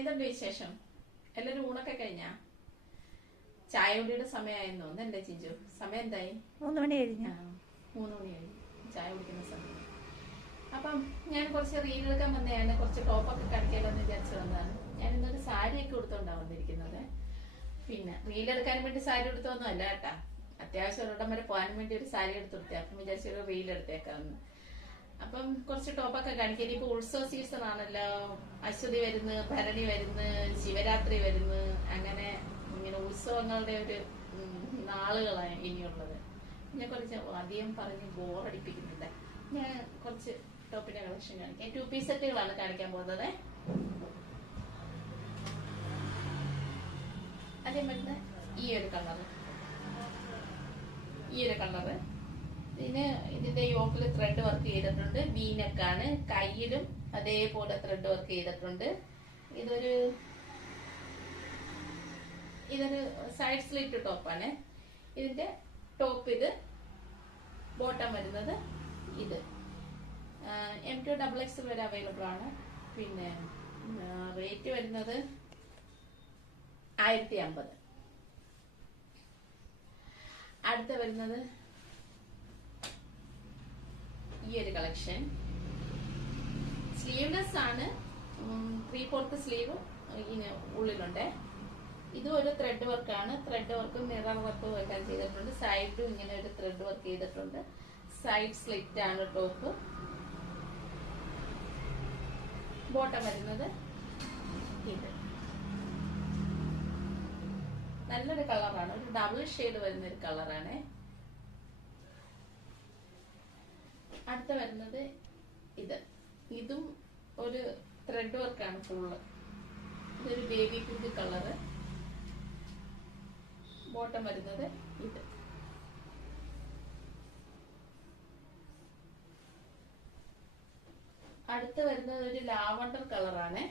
എന്തുണ്ട് വിശേഷം? എല്ലാരും ഊണൊക്കെ കഴിഞ്ഞാ? ചായ കുടിയുടെ സമയമായെന്ന് തോന്നുന്നല്ലേ ചിഞ്ചു? സമയം എന്തായി? 3 മണി കഴിഞ്ഞു. 3 മണി കഴിഞ്ഞു ചായ കുടിക്കുന്ന സമയം. അപ്പം ഞാൻ കുറച്ച് റീൽ എടുക്കാൻ വന്നതാണ്, കുറച്ച് ടോപ്പൊക്കെ കാണിക്കാമെന്ന് വിചാരിച്ചു വന്നതാണ്. ഞാൻ ഇന്നൊരു സാരിയൊക്കെ കൊടുത്തോണ്ടാ വന്നിരിക്കുന്നത്. പിന്നെ റീൽ എടുക്കാൻ വേണ്ടി സാരി എടുത്തൊന്നുമല്ല കേട്ടാ, അത്യാവശ്യം ഒരിടം വരെ പോകാൻ വേണ്ടി ഒരു സാരി എടുത്തു കൊടുത്തേ. അപ്പം വിചാരിച്ചൊരു റീൽ എടുത്തേക്കാന്ന്. അപ്പം കുറച്ച് ടോപ്പൊക്കെ കാണിക്കാം. ഇനിയിപ്പോ ഉത്സവ സീസൺ ആണല്ലോ, അശ്വതി വരുന്നു, ഭരണി വരുന്നു, ശിവരാത്രി വരുന്നു, അങ്ങനെ ഇങ്ങനെ ഉത്സവങ്ങളുടെ ഒരു നാളുകളാണ് ഇനിയുള്ളത്. ഞാൻ കുറച്ച് അധികം പറഞ്ഞ് ബോറടിപ്പിക്കുന്നുണ്ട്. ഞാൻ കുറച്ച് ടോപ്പിന്റെ കളക്ഷൻ കാണിക്കാം. 2 പീസ് സെറ്റുകളാണ് കാണിക്കാൻ പോകുന്നത്. അതേ മരുന്ന് ഈ ഒരു കളറ്, ഇതിന്റെ യോക്കിൽ ത്രെഡ് വർക്ക് ചെയ്തിട്ടുണ്ട്. വീനക്കാണ്, കയ്യിലും അതേപോലെ ത്രെഡ് വർക്ക് ചെയ്തിട്ടുണ്ട്. ഇതൊരു സൈഡ് സ്ലിറ്റ് ടോപ്പാണ്. ഇതിന്റെ ടോപ്പ് ഇത്, ബോട്ടം വരുന്നത് ഇത്. M2 XXL വരെ അവൈലബിൾ ആണ്. പിന്നെ റേറ്റ് വരുന്നത് 1050. അടുത്ത വരുന്നത് ഈ ഒരു കളക്ഷൻ സ്ലീവ്ലെസ് ആണ്. 3/4 സ്ലീവ് ഉള്ളിലുണ്ട്. ഇതും ഒരു ത്രെഡ് വർക്കാണ്. ത്രെഡ് വർക്കും മിറർ വർക്കും എല്ലാം ചെയ്തിട്ടുണ്ട്. സൈഡിലും ഇങ്ങനെ ഒരു ത്രെഡ് വർക്ക് ചെയ്തിട്ടുണ്ട്. സൈഡ് സ്ലിറ്റ് ആണ് ടോപ്പ്. ബോട്ടം വരുന്നത് ഇത്. നല്ലൊരു കളറാണ്, ഒരു ഡബിൾ ഷെയ്ഡ് വരുന്ന ഒരു കളറാണ്. അടുത്ത വരുന്നത് ഇതും ഒരു ത്രെഡ് വർക്കാണ് ഫുള്ള്. ഇതൊരു ബേബി പിങ്ക് കളറ്. ബോട്ടം വരുന്നത് ഇത്. അടുത്ത വരുന്നത് ഒരു ലാവണ്ടർ കളറാണ്.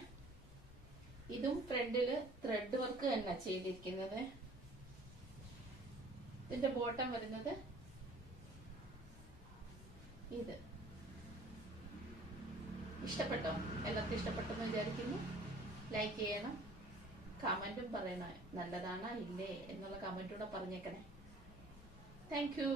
ഇതും ഫ്രണ്ടില് ത്രെഡ് വർക്ക് തന്നെ ചെയ്തിരിക്കുന്നത്. ഇതിന്റെ ബോട്ടം വരുന്നത് ഇത്. ഇഷ്ടപ്പെട്ടോ? എല്ലാവർക്കും ഇഷ്ടപ്പെട്ടെന്ന് വിചാരിക്കുന്നു. ലൈക്ക് ചെയ്യണം, കമന്റും പറയണം. നല്ലതാണോ ഇല്ലേ എന്നുള്ള കമന്റൂടെ പറഞ്ഞേക്കണേ. Thank you.